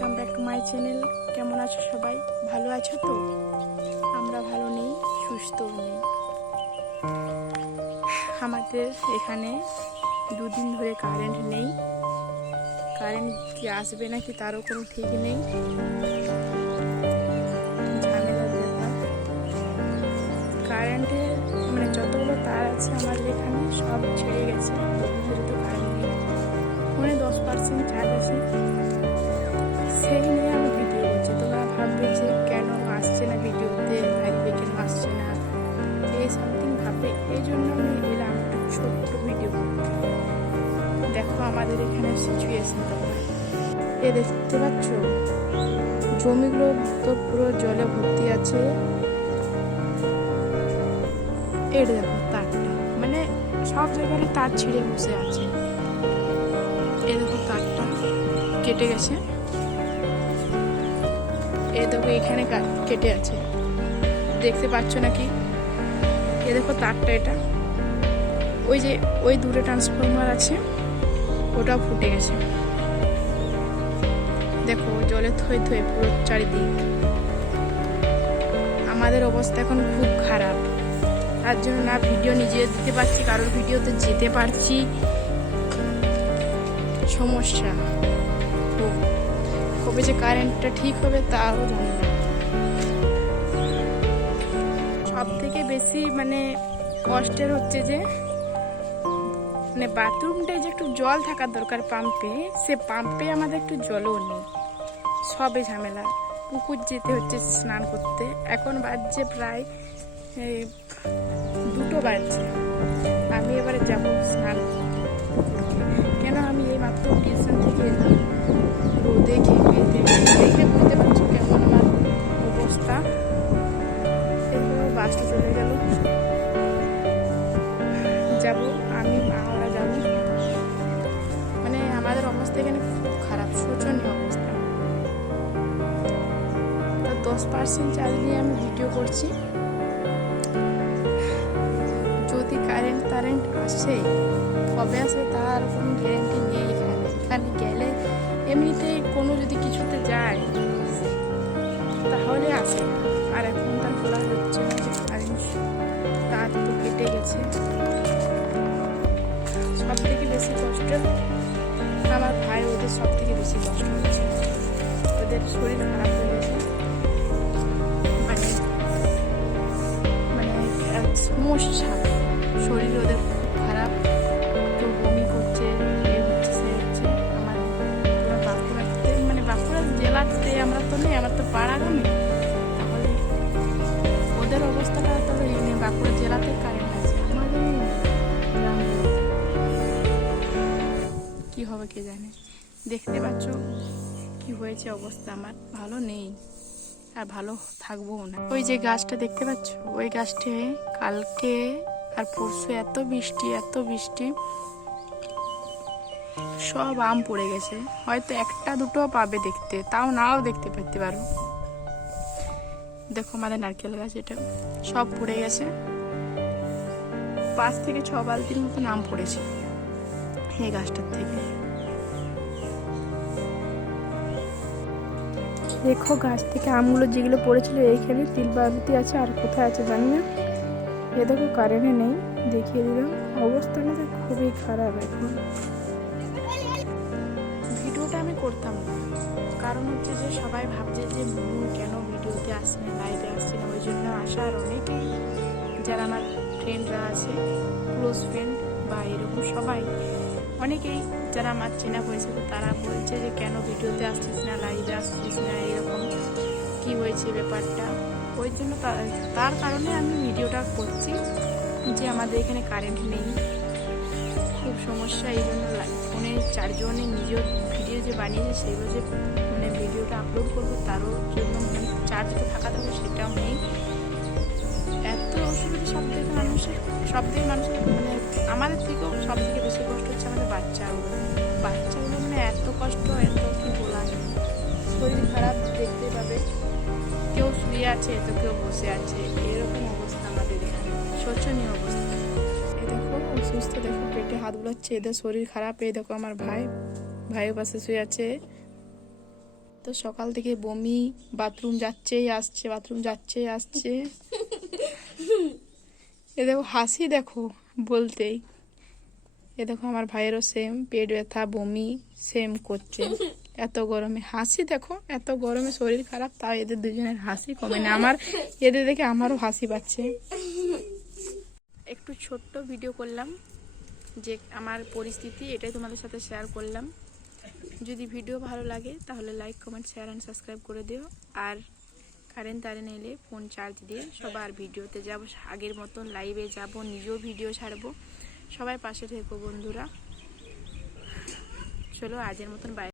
Welcome back to my channel. কেমন আছো সবাই? ভালো আছো তো? আমরা ভালো নেই, সুস্থও নেই। আমাদের এখানে দুদিন ধরে কারেন্ট নেই। কারেন্ট কি আসবে নাকি তারও কোনো ঠিক নেই। ঝামেলার ব্যাপার। কারেন্টের যতগুলো তার আছে আমাদের এখানে সব ছিঁড়ে গেছে। দুদিন ধরে তো কারেন্ট নেই। ফোনে 10% চার্জ আছে, সেই নিয়ে আমি ভিডিও করছি। তোমরা ভাববে যে কেন আসছে না ভিডিওতে, লাইভে কেন আসছে না, এই সামথিং ভাববে। এই জন্য আমি এলাম একটু ছোট্ট ভিডিও করতে। দেখো আমাদের এখানে সিচুয়েশন। তোমরা দেখতে পাচ্ছ জমিগুলো তো পুরো জলে ভর্তি আছে। এটা দেখো তারটা, সব জায়গায় তার ছিঁড়ে বসে আছে। এই দেখো তারটা কেটে গেছে। এই দেখো এখানে কেটে আছে, দেখতে পাচ্ছ নাকি? এ দেখো তারটা, এটা ওই দূরে ট্রান্সফরমার আছে, ওটাও ফুটে গেছে। দেখো জলে থই থই পুরো চারিদিক। আমাদের অবস্থা এখন খুব খারাপ। তার জন্য না ভিডিও নিজে দিতে পারছি, কারোর ভিডিওতে যেতে পারছি। সমস্যা খুব। কবে যে কারেন্টটা ঠিক হবে তাও জানি না। সব থেকে বেশি কষ্টের হচ্ছে যে বাথরুমটায় যে একটু জল থাকার দরকার পাম্পে, সে পাম্পে আমাদের একটু জলও নেই। সবে ঝামেলা। পুকুর যেতে হচ্ছে স্নান করতে। এখন বাজছে প্রায় 2টো বাজছে। আমি এবারে যাব স্নান পুকুরকে। কেন আমি এই মাত্র টিউশন থেকে এলাম, রোদে ঘেমে দেখে বুঝতে পারছো কেমন আমার অবস্থা। এরপর বাসটা চলে গেল। যাব আমি, মা, ওরা যাবো। আমাদের অবস্থা এখানে খুব খারাপ, শোচনীয় অবস্থা। 10% চার্জ দিয়ে আমি ভিডিও করছি। যদি কারেন্ট আসে, কবে আসে তার কোনো গ্যারেন্টি নেই। এখানে গেলে এমনিতেই কোনো যদি কিছুতে যায় তাহলে আসে। আর এখন তার বলা হচ্ছে না যে কারেন্ট তার তো কেটে গেছে। সব থেকে বেশি কষ্ট আমার ভাই, ওদের সব থেকে বেশি কষ্ট হচ্ছে। ওদের শরীর খারাপ হয়ে গেছে, সমস্যা। শরীর ওদের খুব খারাপ, তো বমি করছে, এ হচ্ছে সে হচ্ছে। আমার পুরো বাঁকুড়াতে বাঁকুড়া জেলাতে আমরা তো নেই, আমার তো পাড়াগ্রামে। তাহলে ওদের অবস্থাটা তাহলে বাঁকুড়া জেলাতে কারেন্ট আছে, আমাদের কি হবে কে জানে। দেখতে পাচ্ছ কি হয়েছে অবস্থা। আমার ভালো নেই আর ভালো থাকবো না। ওই যে গাছটা দেখতে পাচ্ছ, ওই গাছটে কালকে আর পরশু এত বৃষ্টি, সব আম পড়ে গেছে। হয়তো একটা দুটো পাবে দেখতে, তাও নাও দেখতে পেতে পারো। দেখো আমাদের নারকেল গাছ, এটা সব পড়ে গেছে। 5 থেকে 6 বালতির মতন আম পড়েছে এই গাছটার থেকে। দেখো গাছ থেকে আমগুলো যেগুলো পড়েছিল, এইখানে 3 বালতি আছে, আর কোথায় আছে জানি না। এ দেখো কারেন্টে নেই, দেখিয়ে দিলাম। অবস্থা আমাদের খুবই খারাপ এখন। ভিডিওটা আমি করতাম না, কারণ হচ্ছে যে সবাই ভাবছে যে কেন ভিডিওতে আসছে না, লাইভে আসছে না। ওই জন্য আসা। আর অনেকেই যারা আমার ফ্রেন্ডরা আছে, ক্লোজ ফ্রেন্ড বা এরকম সবাই, অনেকেই যারা আমার চেনা পরিচিত, তারা বলছে যে কেন ভিডিওতে আসছিস না, লাইভে আসছিস না, এরকম কি হয়েছে ব্যাপারটা। ওই জন্য তার কারণে আমি ভিডিওটা করছি যে আমাদের এখানে কারেন্ট নেই, খুব সমস্যা। এই জন্য ফোনে চার্জনে নিজের ভিডিও যে বানিয়েছে সেইগুলো যে ভিডিওটা আপলোড করবো, তারও জন্য চার্জ তো থাকা থাকবে, সেটাও নেই। এত অসুবিধা সব থেকে মানুষের আমাদের থেকেও সব থেকে বেশি কষ্ট হচ্ছে আমাদের বাচ্চাগুলো। এত কষ্ট, এত কি বলা নেই। শরীর খারাপ দেখতে পাবে, কেউ শুয়ে আছে তো কেউ বসে আছে, এরকম অবস্থা আমাদের এখানে, শোচনীয় অবস্থা। এই দেখো অসুস্থ, দেখো পেটে হাত বুলাচ্ছে, এদের শরীর খারাপ। এই দেখো আমার ভাইয়ের পাশে শুয়ে আছে। তো তো সকাল থেকে বমি, বাথরুম যাচ্ছেই আসছে, বাথরুম যাচ্ছেই আসছে। এ দেখো হাসি, দেখো বলতেই। এ দেখো আমার ভাইয়েরও সেম, পেট ব্যথা বমি সেম করছে। এত গরমে হাসি, দেখো এত গরমে শরীর খারাপ, তাও এদের দুজনের হাসি কমে না। আমার এদের দেখে আমারও হাসি পাচ্ছে। একটু ছোট্ট ভিডিও করলাম, যে আমার পরিস্থিতি এটাই তোমাদের সাথে শেয়ার করলাম। যদি ভিডিও ভালো লাগে তাহলে like, comment, share and subscribe করে দিও। আর কারেন্ট এলে ফোন চার্জ দিয়ে সবার ভিডিওতে যাব, আগের মতন লাইভে যাব, নিজেও ভিডিও ছাড়বো। সবাই পাশে থেকো বন্ধুরা। চলো আজের মতন বাই।